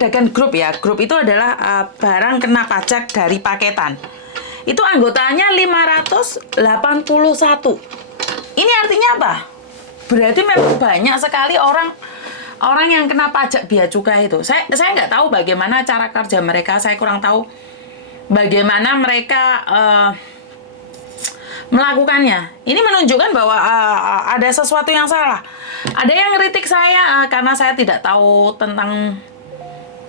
Dagan Group ya. Grup itu adalah barang kena pajak dari paketan. Itu anggotanya 581. Ini artinya apa? Berarti memang banyak sekali orang yang kena pajak bea cukai itu. Saya nggak tahu bagaimana cara kerja mereka. Saya kurang tahu bagaimana mereka melakukannya. Ini menunjukkan bahwa ada sesuatu yang salah. Ada yang ngeritik saya karena saya tidak tahu tentang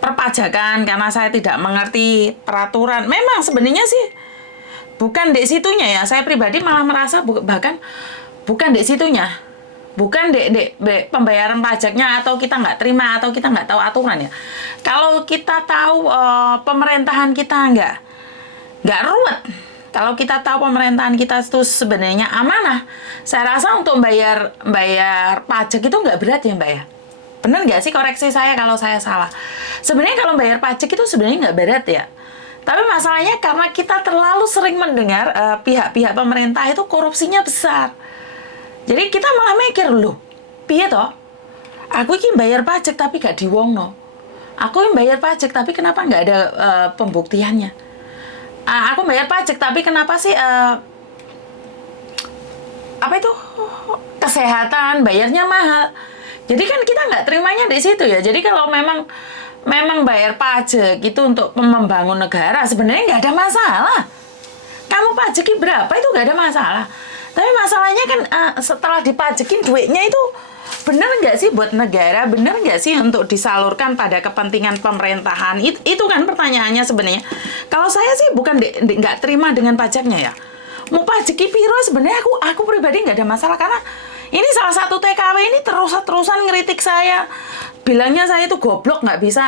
perpajakan, karena saya tidak mengerti peraturan. Memang sebenarnya sih bukan di situnya ya. Saya pribadi malah merasa bahkan bukan di situnya. Bukan di pembayaran pajaknya, atau kita nggak terima, atau kita nggak tahu aturan ya. Kalau kita tahu pemerintahan kita nggak ruwet, kalau kita tahu pemerintahan kita itu sebenarnya amanah, saya rasa untuk bayar pajak itu nggak berat ya Mbak ya. Benar nggak sih, koreksi saya kalau saya salah. Sebenarnya kalau bayar pajak itu sebenarnya nggak berat ya. Tapi masalahnya karena kita terlalu sering mendengar pihak-pihak pemerintah itu korupsinya besar. Jadi kita malah mikir, loh, piye toh? Aku ini bayar pajak tapi gak diwongno. Aku ini bayar pajak tapi kenapa nggak ada pembuktiannya? Aku bayar pajak tapi kenapa sih apa itu kesehatan bayarnya mahal? Jadi kan kita nggak terimanya di situ ya. Jadi kalau memang bayar pajak itu untuk membangun negara, sebenarnya nggak ada masalah. Kamu pajaki berapa itu nggak ada masalah. Tapi masalahnya kan setelah dipajakin duitnya itu benar nggak sih buat negara? Benar nggak sih untuk disalurkan pada kepentingan pemerintahan? Itu kan pertanyaannya sebenarnya. Kalau saya sih bukan nggak terima dengan pajaknya ya. Mau pajaki piro sebenarnya aku pribadi nggak ada masalah, karena ini salah satu TKW ini terus-terusan ngeritik saya. Bilangnya saya itu goblok, nggak bisa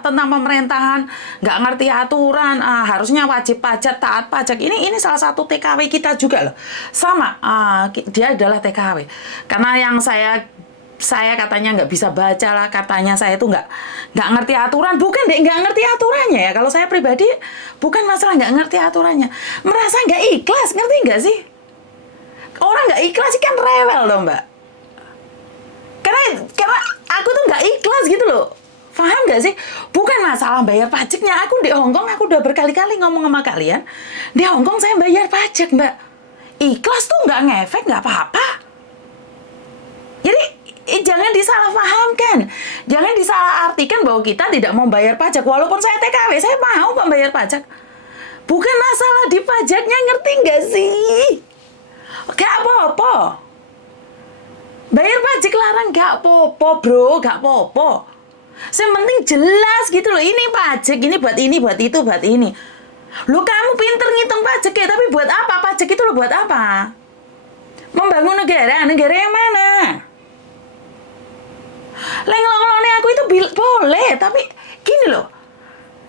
tentang pemerintahan, nggak ngerti aturan, harusnya wajib pajak, taat pajak. Ini salah satu TKW kita juga loh. Sama, dia adalah TKW. Karena yang saya katanya nggak bisa baca lah, katanya saya itu nggak ngerti aturan. Bukan deh, nggak ngerti aturannya ya. Kalau saya pribadi, bukan masalah nggak ngerti aturannya. Merasa nggak ikhlas, ngerti nggak sih? Orang nggak ikhlas kan rewel dong Mbak. Karena aku tuh nggak ikhlas gitu loh. Paham nggak sih? Bukan masalah bayar pajaknya. Aku di Hongkong, aku udah berkali-kali ngomong sama kalian. Di Hongkong saya bayar pajak Mbak. Ikhlas tuh nggak ngefek, nggak apa-apa. Jadi jangan disalahpahamkan. Jangan disalahartikan bahwa kita tidak mau bayar pajak. Walaupun saya TKW, saya mau kok bayar pajak. Bukan masalah di pajaknya, ngerti nggak sih? Gak apa-apa. Bayar pajak larang gak apa-apa bro, gak apa-apa. Yang penting jelas gitu loh, ini pajak, ini buat ini, buat itu, buat ini. Lo kamu pinter ngitung pajak ya, tapi buat apa? Pajak itu lo buat apa? Membangun negara yang mana? Lenglong-longnya aku itu boleh, tapi gini loh.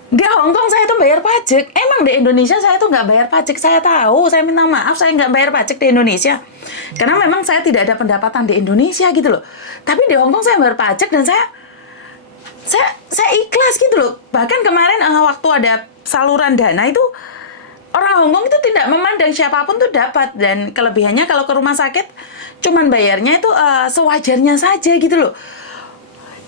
Di Hongkong saya tuh bayar pajak. Emang di Indonesia saya tuh nggak bayar pajak. Saya tahu, saya minta maaf, saya nggak bayar pajak di Indonesia. Karena memang saya tidak ada pendapatan di Indonesia gitu loh. Tapi di Hongkong saya bayar pajak dan saya ikhlas gitu loh. Bahkan kemarin waktu ada saluran dana itu, orang Hongkong itu tidak memandang siapapun tuh dapat. Dan kelebihannya kalau ke rumah sakit, cuman bayarnya itu sewajarnya saja gitu loh.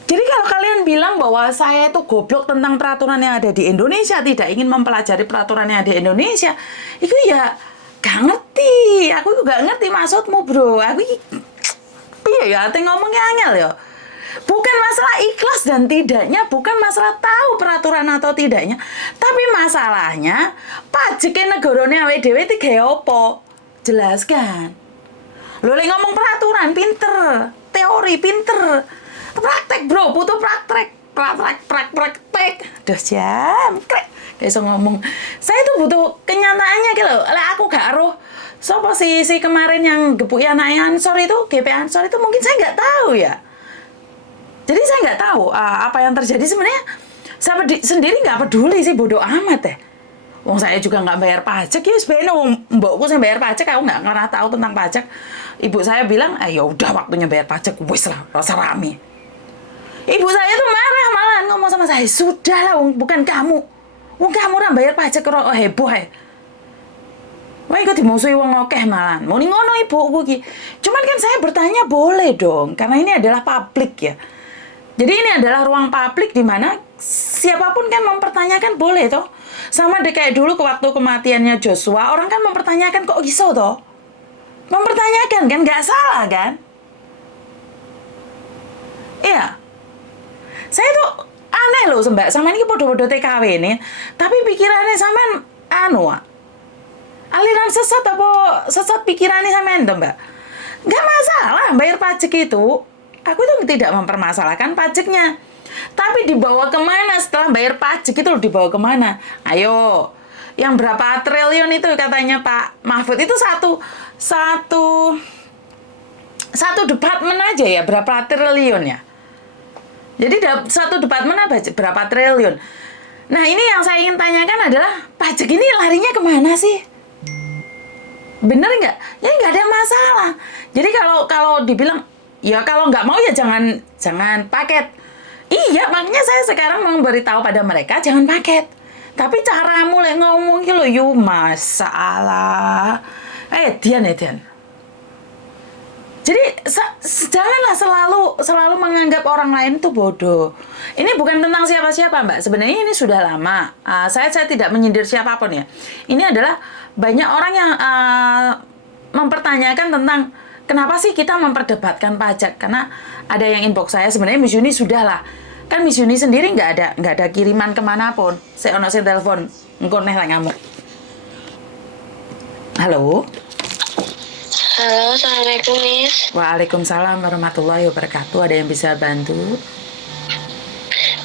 Jadi kalau kalian bilang bahwa saya itu goblok tentang peraturan yang ada di Indonesia, tidak ingin mempelajari peraturan yang ada di Indonesia, itu ya gak ngerti. Aku juga gak ngerti maksudmu bro. Aku iya ya, ngomongnya angel ya. Bukan masalah ikhlas dan tidaknya, bukan masalah tahu peraturan atau tidaknya, tapi masalahnya pajaknya negarane awake dhewe iki gawe apa? Jelaskan. Lo lagi ngomong peraturan pinter, teori pinter. Praktek bro, butuh praktek. Udah jam krek kayak so ngomong. Saya tuh butuh kenyataannya gitu loh. Lah aku gak aruh sopo si kemarin yang gepuk anaknya Ansor itu, GP Ansor itu, mungkin saya nggak tahu ya. Jadi saya nggak tahu apa yang terjadi. Sebenarnya saya sendiri nggak peduli sih, bodoh amat ya. Wong saya juga nggak bayar pajak ya, sebenarnya mbokku saya bayar pajak, aku nggak pernah tahu tentang pajak. Ibu saya bilang, ya udah waktunya bayar pajak, wis lah, rasa rame. Ibu saya tuh marah malah ngomong sama saya, sudah lah, bukan kamu. Wong kamu orang bayar pajak kok heboh ya. Wah, ikut dimusuhi wong akeh malan. Mau ngono ibu ki. Cuman kan saya bertanya boleh dong, karena ini adalah publik ya. Jadi ini adalah ruang publik di mana siapapun kan mempertanyakan boleh toh. Sama deh kayak dulu ke waktu kematiannya Joshua, orang kan mempertanyakan kok iso toh. Mempertanyakan kan, nggak salah kan? Iya. Saya tuh aneh loh Mbak, sama ini podo-podo TKW ini, tapi pikirannya sampean anu, aliran sesat apa sesat pikirannya sampean tuh Mbak. Nggak masalah bayar pajak itu. Aku tuh tidak mempermasalahkan pajaknya. Tapi dibawa kemana setelah bayar pajak itu dibawa kemana? Ayo, yang berapa triliun itu katanya Pak Mahfud itu satu satu departemen aja ya berapa triliun ya? Jadi satu departemen berapa triliun? Nah ini yang saya ingin tanyakan adalah pajak ini larinya kemana sih? Bener nggak? Ya nggak ada masalah. Jadi kalau dibilang ya kalau nggak mau ya jangan paket. Iya, makanya saya sekarang memberitahu pada mereka jangan paket. Tapi cara mulai ngomong gitu loh, masalah. Dian. Jadi janganlah selalu menganggap orang lain itu bodoh. Ini bukan tentang siapa-siapa Mbak. Sebenarnya ini sudah lama. Saya tidak menyindir siapapun ya. Ini adalah banyak orang yang mempertanyakan tentang kenapa sih kita memperdebatkan pajak. Karena ada yang inbox saya sebenarnya Miss Yuni sudah lah. Kan Miss Yuni sendiri nggak ada kiriman kemanapun. Saya telepon, engkau neh lah ngamuk. Halo. Halo, Assalamualaikum, Miss. Waalaikumsalam warahmatullahi wabarakatuh. Ada yang bisa bantu?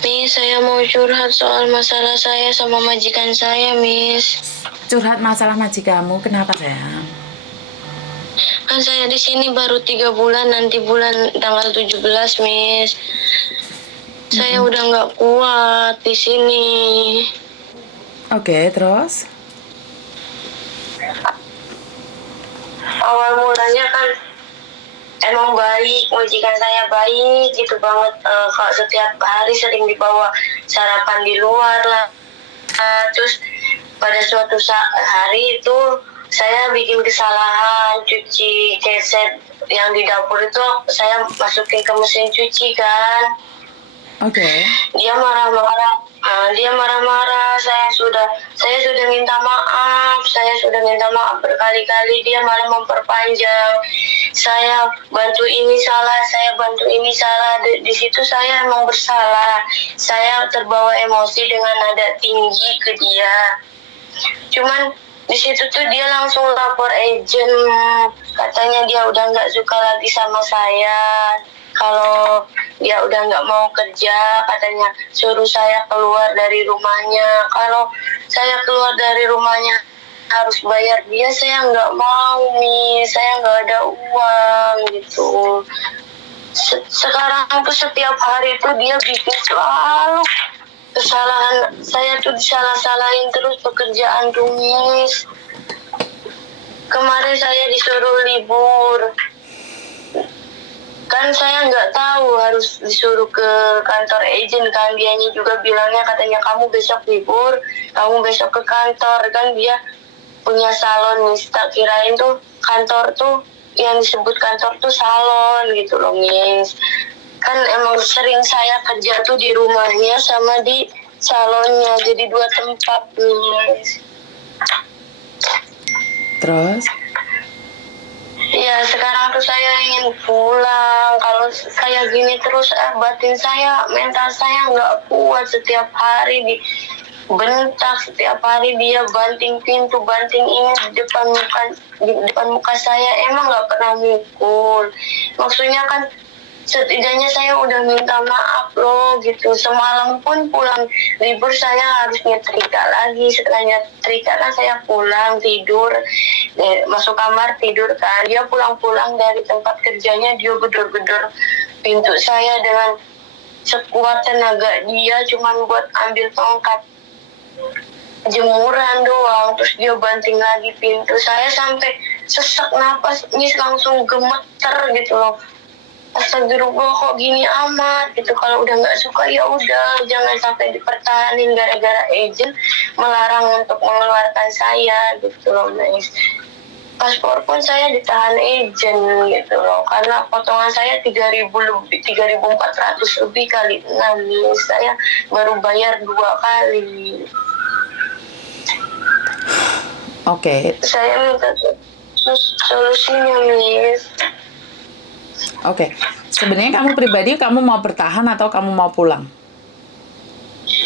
Miss, saya mau curhat soal masalah saya sama majikan saya, Miss. Curhat masalah majikanmu, kenapa sayang? Kan saya di sini baru 3 bulan, nanti bulan tanggal 17, Miss. Saya udah nggak kuat di sini. Oke, terus? Awal mulanya kan emang baik, majikan saya baik gitu banget. Kalau setiap hari sering dibawa sarapan di luar lah. Terus pada suatu hari itu saya bikin kesalahan cuci keset yang di dapur itu saya masukin ke mesin cuci kan. Oke. Dia marah-marah. Saya sudah minta maaf. Saya sudah minta maaf berkali-kali. Dia malah memperpanjang. Saya bantu ini salah. Di situ saya emang bersalah. Saya terbawa emosi dengan nada tinggi ke dia. Cuman di situ tuh dia langsung lapor agent. Katanya dia udah nggak suka lagi sama saya. Kalau dia udah nggak mau kerja, katanya suruh saya keluar dari rumahnya. Kalau saya keluar dari rumahnya harus bayar dia, saya nggak mau nih, saya nggak ada uang gitu. Sekarang tuh setiap hari tuh dia bikin selalu kesalahan. Saya tuh disalah-salahin terus pekerjaan tuh, Miss. Kemarin saya disuruh libur. Kan saya nggak tahu harus disuruh ke kantor agent kan. Dianya juga bilangnya katanya kamu besok libur, kamu besok ke kantor. Kan dia punya salon nih. Tak kirain tuh kantor tuh yang disebut kantor tuh salon gitu loh, Miss. Kan emang sering saya kerja tuh di rumahnya sama di salonnya. Jadi 2 tempat, Miss. Terus? Ya sekarang tuh saya ingin pulang. Kalau saya gini terus batin saya, mental saya nggak kuat. Setiap hari dibentak, setiap hari dia banting pintu, banting ini di depan muka saya. Emang nggak pernah mukul. Maksudnya kan setidaknya saya udah minta maaf loh gitu. Semalam pun pulang libur saya harus nyetrika lagi. Setelah nyetrika kan saya pulang tidur, masuk kamar tidur kan. Dia pulang dari tempat kerjanya, dia gedor-gedor pintu saya dengan sekuat tenaga dia, cuman buat ambil tongkat jemuran doang. Terus dia banting lagi pintu saya sampai sesak napas, langsung gemeter gitu loh. Astagfirullah, kok gini amat gitu. Kalau udah nggak suka ya udah, jangan sampai dipertahanin gara-gara agent melarang untuk mengeluarkan saya gitu loh, Miss. paspor pun saya ditahan agent gitu loh, karena potongan saya 3.400 lebih kali 6 Miss. Saya baru bayar 2 kali. Oke. Saya minta solusinya, Miss. Oke. Sebenarnya kamu pribadi, kamu mau bertahan atau kamu mau pulang?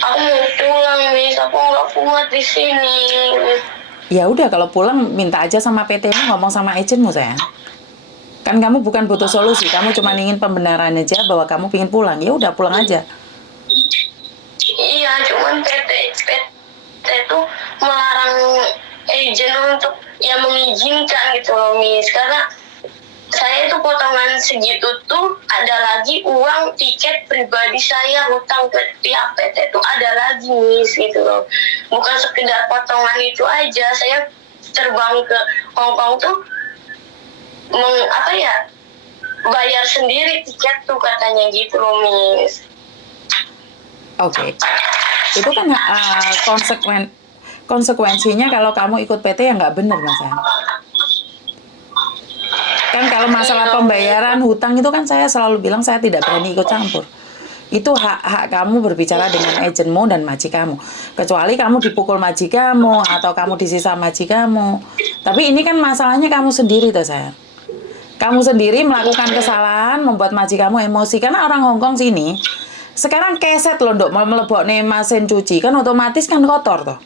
Aku mau pulang, Miss. Aku nggak kuat di sini. Ya udah, kalau pulang minta aja sama PT-mu, ngomong sama agenmu, sayang. Kan kamu bukan butuh solusi, kamu cuma ingin pembenaran aja bahwa kamu pingin pulang. Ya udah, pulang aja. Iya, cuman PT itu melarang agent untuk yang mengizinkan gitu loh, Miss. Karena saya itu potongan segitu tuh ada lagi uang tiket pribadi saya hutang ke pihak PT tuh ada lagi, Miss, gitu loh. Bukan sekedar potongan itu aja, saya terbang ke Hongkong tuh bayar sendiri tiket tuh katanya gitu loh, Miss. Oke. Itu kan konsekuensinya kalau kamu ikut PT yang nggak benar, Mas, sayang. Kan kalau masalah pembayaran hutang itu kan saya selalu bilang saya tidak berani ikut campur. Itu hak kamu berbicara dengan agenmu dan majikanmu. Kecuali kamu dipukul majikanmu atau kamu disisa majikanmu. Tapi ini kan masalahnya kamu sendiri tuh, sayang. Kamu sendiri melakukan kesalahan, membuat majikanmu emosi. Karena orang Hongkong sini sekarang keset loh, Dok, mau melebokne mesin cuci kan otomatis kan kotor toh.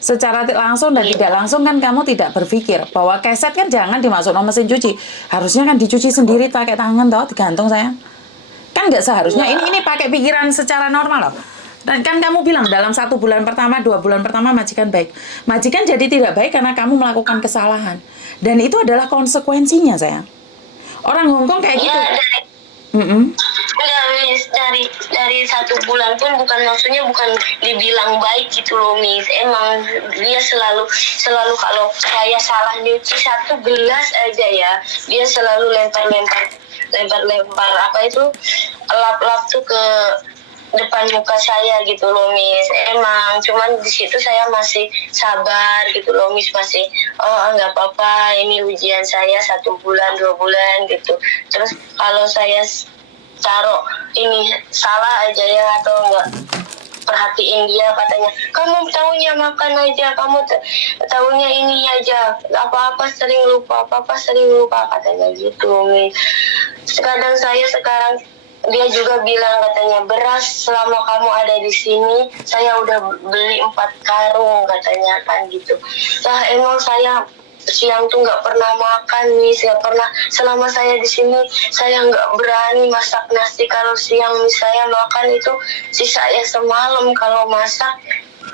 Secara langsung dan tidak langsung kan kamu tidak berpikir bahwa keset kan jangan dimasuk ke mesin cuci. Harusnya kan dicuci sendiri pakai tangan toh, digantung, sayang. Kan nggak seharusnya ini pakai pikiran secara normal loh. Dan kan kamu bilang dalam 1 bulan pertama, 2 bulan pertama majikan baik. Majikan jadi tidak baik karena kamu melakukan kesalahan. Dan itu adalah konsekuensinya, sayang. Orang Hongkong kayak gitu. Enggak, Miss, dari 1 bulan pun maksudnya bukan dibilang baik gitu loh, Miss. Emang dia selalu kalau saya salah nyuci 1 gelas aja ya, dia selalu lempar apa itu lap-lap tuh ke depan muka saya gitu loh, Miss. Emang cuman di situ saya masih sabar gitu loh, Miss. Masih nggak apa-apa, ini ujian saya 1 bulan 2 bulan gitu. Terus kalau saya taruh ini salah aja ya atau enggak perhatiin dia, katanya kamu taunya makan aja, kamu taunya ini aja, apa-apa sering lupa katanya gitu, Miss. Kadang saya sekarang dia juga bilang katanya beras selama kamu ada di sini saya udah beli 4 karung katanya kan gitu. Lah emang saya siang tuh nggak pernah makan, Miss, nggak pernah. Selama saya di sini saya nggak berani masak nasi. Kalau siang Miss, saya makan itu sisa ya semalam. Kalau masak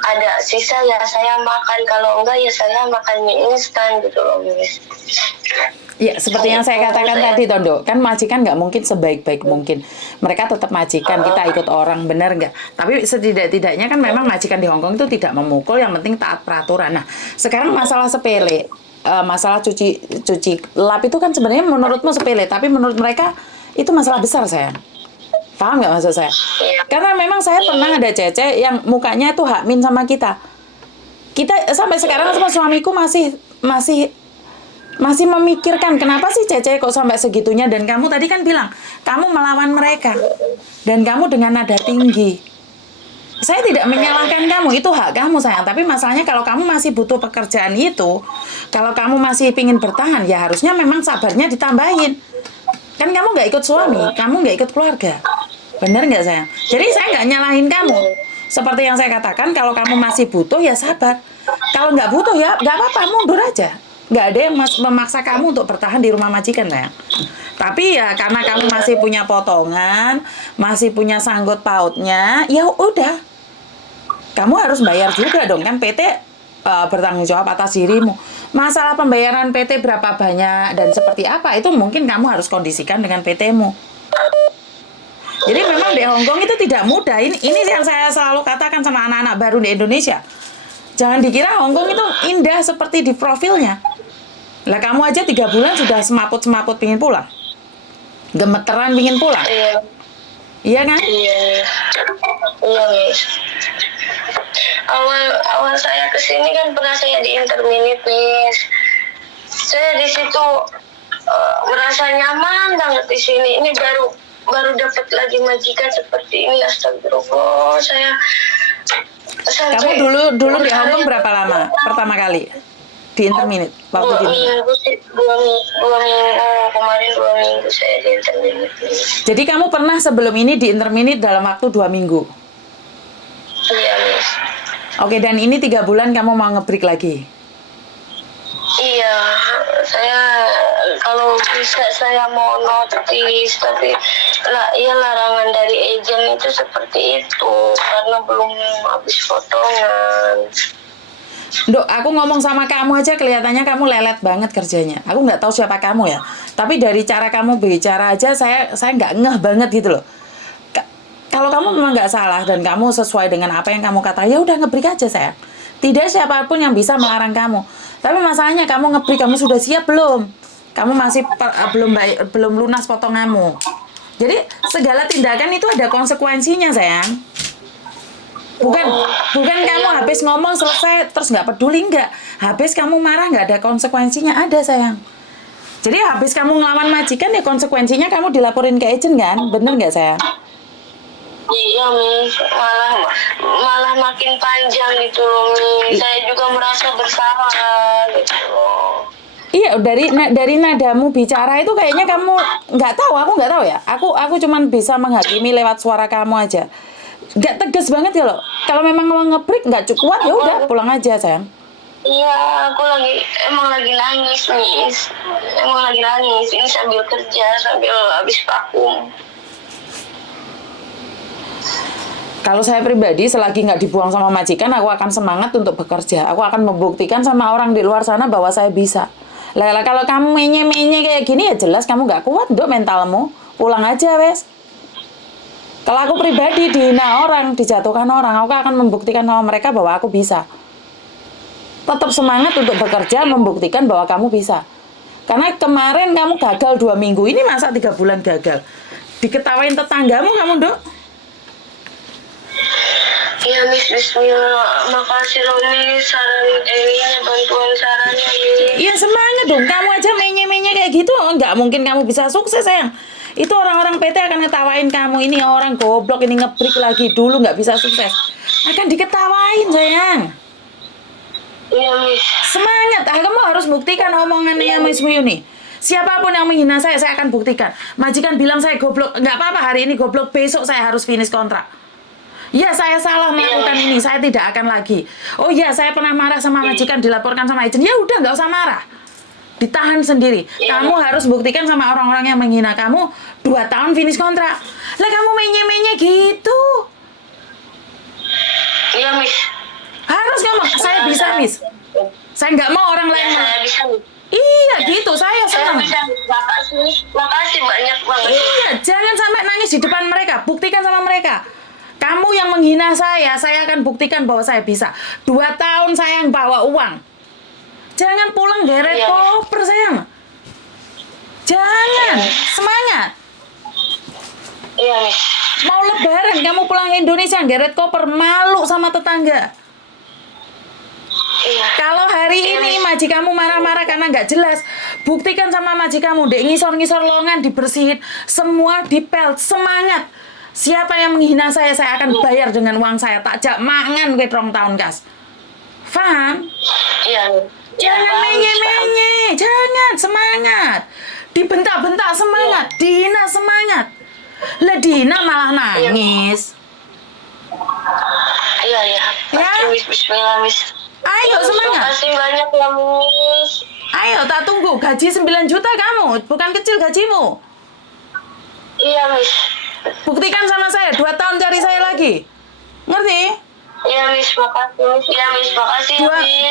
ada sisa ya saya makan, kalau enggak ya saya makan mie instan gitu loh, Miss. Ya, seperti yang saya katakan tadi, Tondo, kan majikan nggak mungkin sebaik-baik mungkin. Mereka tetap majikan, kita ikut orang, benar nggak? Tapi setidak-tidaknya kan memang majikan di Hongkong itu tidak memukul, yang penting taat peraturan. Nah, sekarang masalah sepele, masalah cuci lap itu kan sebenarnya menurutmu sepele, tapi menurut mereka itu masalah besar, sayang. Paham nggak maksud saya? Karena memang saya pernah ada cece yang mukanya itu hakmin sama kita. Kita sampai sekarang sama suamiku masih memikirkan kenapa sih Cece kok sampai segitunya, dan kamu tadi kan bilang kamu melawan mereka dan kamu dengan nada tinggi. Saya tidak menyalahkan kamu, itu hak kamu, sayang. Tapi masalahnya kalau kamu masih butuh pekerjaan itu, kalau kamu masih ingin bertahan, ya harusnya memang sabarnya ditambahin. Kan kamu nggak ikut suami, kamu nggak ikut keluarga. Bener nggak, sayang? Jadi saya nggak nyalahin kamu. Seperti yang saya katakan, kalau kamu masih butuh, ya sabar. Kalau nggak butuh, ya nggak apa-apa, mundur aja. Nggak ada yang memaksa kamu untuk bertahan di rumah majikan, sayang. Tapi ya karena kamu masih punya potongan, masih punya sangkut pautnya, ya udah. Kamu harus bayar juga dong, kan PT bertanggung jawab atas dirimu. Masalah pembayaran PT berapa banyak dan seperti apa, itu mungkin kamu harus kondisikan dengan PT-mu. Jadi memang di Hongkong itu tidak mudah. Ini yang saya selalu katakan sama anak-anak baru di Indonesia. Jangan dikira Hongkong itu indah seperti di profilnya. Lah kamu aja 3 bulan sudah semaput-semaput pingin pulang. Gemeteran pingin pulang. Iya kan? Iya, Miss. Awal saya kesini kan pernah saya di interminute, Miss. Saya di situ merasa nyaman banget di sini. Ini baru dapat lagi majikan seperti ini. Astagfirullah, saya Kamu dulu di Hong Kong berapa lama pertama kali di interminate waktu di minggu sih, dua minggu kemarin, 2 minggu saya di interminate. Jadi kamu pernah sebelum ini di interminate dalam waktu 2 minggu. Iya, Miss. Oke, dan ini 3 bulan kamu mau nge-break lagi. Iya, saya kalau bisa saya mau notice, tapi ya larangan dari agen itu seperti itu karena belum habis potongan. Dok, aku ngomong sama kamu aja kelihatannya kamu lelet banget kerjanya. Aku nggak tahu siapa kamu ya, tapi dari cara kamu bicara aja saya nggak ngeh banget gitu loh. Kalau kamu memang nggak salah dan kamu sesuai dengan apa yang kamu kata, ya udah nge-break aja sayang. Tidak siapapun yang bisa melarang kamu. Tapi masalahnya kamu nge-break, kamu sudah siap belum? Kamu masih belum lunas potonganmu. Jadi segala tindakan itu ada konsekuensinya sayang. Bukan kamu habis ngomong selesai terus nggak peduli, nggak. Habis kamu marah nggak ada konsekuensinya, ada sayang. Jadi habis kamu ngelawan majikan ya konsekuensinya kamu dilaporin ke agent kan, bener nggak sayang? Iya, Miss, malah makin panjang gitu loh, Miss. Saya juga merasa bersalah gitu loh. Iya, dari nadamu bicara itu kayaknya kamu nggak tahu, aku nggak tahu ya. Aku cuman bisa menghakimi lewat suara kamu aja. Nggak tegas banget ya loh. Kalau memang mau nge-break nggak cukup ya udah pulang aja sayang. Iya, aku emang lagi nangis, Miss. Emang lagi nangis. Ini sambil kerja, sambil habis vakum. Kalau saya pribadi, selagi nggak dibuang sama majikan, aku akan semangat untuk bekerja. Aku akan membuktikan sama orang di luar sana bahwa saya bisa. Lah, kalau kamu menye-menye kayak gini, ya jelas kamu nggak kuat, Dok, mentalmu. Pulang aja, wes. Kalau aku pribadi dihina orang, dijatuhkan orang, aku akan membuktikan sama mereka bahwa aku bisa. Tetap semangat untuk bekerja, membuktikan bahwa kamu bisa. Karena kemarin kamu gagal 2 minggu, ini masa 3 bulan gagal. Diketawain tetanggamu kamu, Dok. Iya, Miss, bismillah. Makasih loh, Miss, bantuan sarannya, Miss. Iya, semangat dong. Kamu aja menye-menye kayak gitu, nggak mungkin kamu bisa sukses, sayang. Itu orang-orang PT akan ngetawain kamu. Ini orang goblok, ini nge-break lagi dulu, nggak bisa sukses. Akan diketawain, sayang. Iya, Miss. Semangat. Kamu harus buktikan omongannya Miss Muyuni. Siapapun yang menghina saya akan buktikan. Majikan bilang saya goblok, nggak apa-apa hari ini goblok, besok saya harus finish kontrak. Ya, saya salah melakukan ini, saya tidak akan lagi. Oh ya, saya pernah marah sama majikan, dilaporkan sama agent. Ya udah, nggak usah marah. Ditahan sendiri. Kamu harus buktikan sama orang-orang yang menghina kamu 2 tahun finish kontrak. Lah kamu menye-menye gitu. Iya, Miss. Harus ngomong, saya bisa, Miss. Saya nggak mau orang lain. Saya bisa, Miss. Iya, gitu. Saya Saya senang. bisa, makasih banyak banget. Iya, jangan sampai nangis di depan mereka. Buktikan sama mereka. Kamu yang menghina saya akan buktikan bahwa saya bisa. 2 tahun saya yang bawa uang. Jangan pulang geret koper, sayang. Jangan. Semangat. Iya, Miss. Mau lebaran, kamu pulang ke Indonesia, geret koper, malu sama tetangga. Iya. Kalau hari ini majikanmu marah-marah karena nggak jelas, buktikan sama majikanmu, dek ngisor-ngisor longan dibersihin, semua dipel, semangat. Siapa yang menghina saya akan bayar dengan uang saya. Tak jak mangan ke 2 tahun, kas. Faham? Iya. Jangan menye-menye, jangan, semangat. Dibentak-bentak semangat, dihina semangat. Lah dihina malah nangis. Iya. Ya. Miss, bismillah, Miss. Ayo semangat. Terima kasih banyak ya, Miss. Ayo, tak tunggu. Gaji 9 juta kamu, bukan kecil gajimu. Iya, Miss. Buktikan sama saya, 2 tahun cari saya lagi. Ngerti? Iya, Miss, makasih. Iya, Miss, makasih.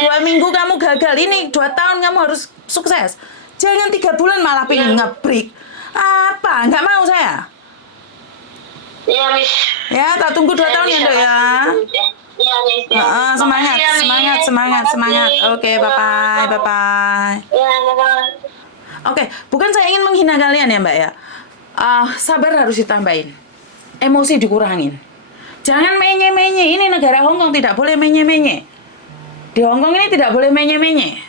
2 minggu kamu gagal, ini 2 tahun kamu harus sukses. Jangan 3 bulan malah pengen nge-break. Apa? Nggak mau saya. Iya, Miss. Ya, tak tunggu 2 tahun ya, Dok ya. Iya, Miss. Semangat, Makasih ya, Miss. semangat, semangat, semangat. Oke, bye-bye, bye-bye. Iya, bye-bye. Oke, bukan saya ingin menghina kalian ya, Mbak ya. Sabar harus ditambahin. Emosi dikurangin. Jangan menye-menye. Ini negara Hong Kong tidak boleh menye-menye. Di Hong Kong ini tidak boleh menye-menye.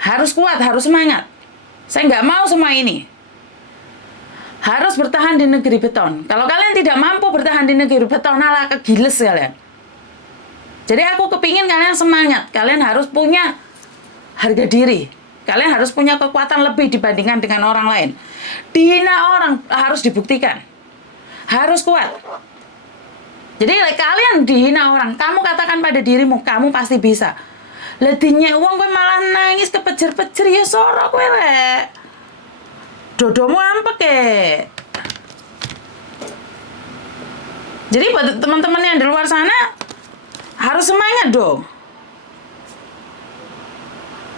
Harus kuat, harus semangat. Saya nggak mau semua ini. Harus bertahan di negeri beton. Kalau kalian tidak mampu bertahan di negeri beton, alah kegiles kalian. Jadi aku kepingin kalian semangat. Kalian harus punya harga diri. Kalian harus punya kekuatan lebih dibandingkan dengan orang lain. Dihina orang harus dibuktikan. Harus kuat. Jadi kalian dihina orang, kamu katakan pada dirimu, kamu pasti bisa. Ledinya uang gue malah nangis kepejer-pejer ya sorok gue rek. Dodomu ampek ke. Jadi buat teman-teman yang di luar sana harus semangat dong.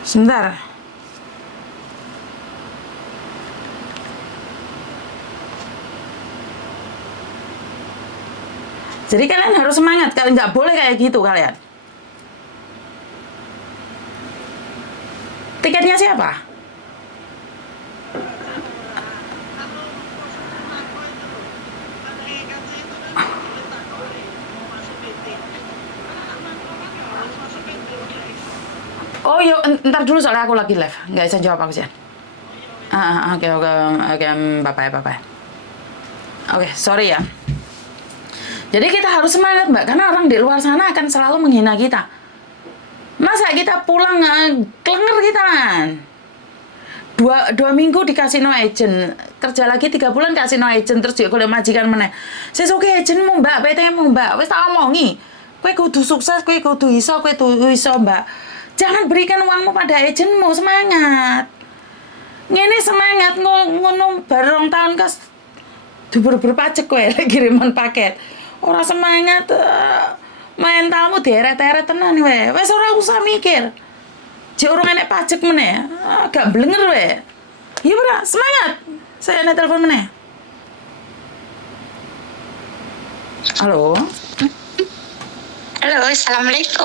Sebentar. Jadi kalian harus semangat, kalian nggak boleh kayak gitu kalian. Tiketnya siapa? Oh yuk, ntar dulu soalnya aku lagi live, nggak bisa jawab aku sih. Oke, bye. Oke, sorry ya. Jadi kita harus semangat mbak, karena orang di luar sana akan selalu menghina kita. Masa kita pulang kelenger kita kan? Dua minggu di kasino agent, kerja lagi 3 bulan kasino agent, terus juga kalau majikan meneh. Saya oke agentmu mbak, PT-mu mbak, wes tak omongi. Kue kudu sukses, kue kudu iso mbak. Jangan berikan uangmu pada agentmu, semangat. Ngene semangat ngono bareng tahun kas dubur-dubur pajak kue kiriman paket. Orang semangat mentalmu deret-deret tenan we. Wes ora usah mikir. Jek urung enek pajak meneh. Agak blenger we. Iya bro, semangat. Saya enek telepon meneh. Halo. Halo, assalamualaikum.